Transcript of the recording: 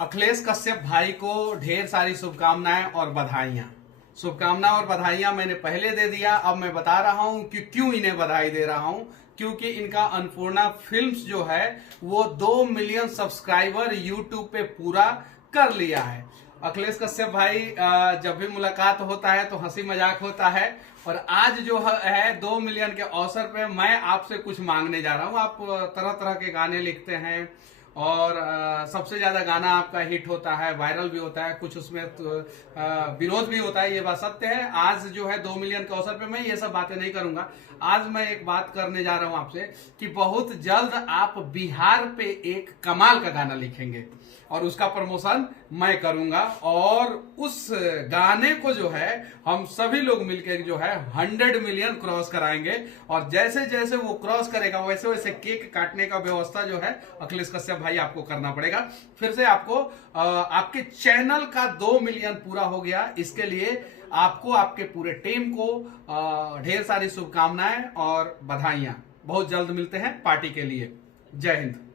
अखिलेश कश्यप भाई को ढेर सारी शुभकामनाएं और बधाइयां। शुभकामना और बधाइयां मैंने पहले दे दिया, अब मैं बता रहा हूं कि क्यों इन्हें बधाई दे रहा हूं। क्योंकि इनका अन्नपूर्णा फिल्म्स जो है वो 2 मिलियन सब्सक्राइबर यूट्यूब पे पूरा कर लिया है। अखिलेश कश्यप भाई जब भी मुलाकात होता है तो हंसी मजाक होता है, और आज जो है 2 मिलियन के अवसर पे मैं आपसे कुछ मांगने जा रहा हूं। आप तरह तरह के गाने लिखते हैं और सबसे ज्यादा गाना आपका हिट होता है, वायरल भी होता है, कुछ उसमें विरोध भी होता है, ये बात सत्य है। आज जो है 2 मिलियन के अवसर पे मैं ये सब बातें नहीं करूंगा। आज मैं एक बात करने जा रहा हूं आपसे कि बहुत जल्द आप बिहार पे एक कमाल का गाना लिखेंगे और उसका प्रमोशन मैं करूंगा, और उस गाने को जो है हम सभी लोग मिलकर जो है 100 मिलियन क्रॉस कराएंगे। और जैसे जैसे वो क्रॉस करेगा वैसे वैसे केक काटने का व्यवस्था जो है अखिलेश कश्यप भाई आपको करना पड़ेगा। फिर से आपको आपके चैनल का 2 मिलियन पूरा हो गया, इसके लिए आपको आपके पूरे टीम को ढेर सारी शुभकामनाएं और बधाइयां। बहुत जल्द मिलते हैं पार्टी के लिए। जय हिंद।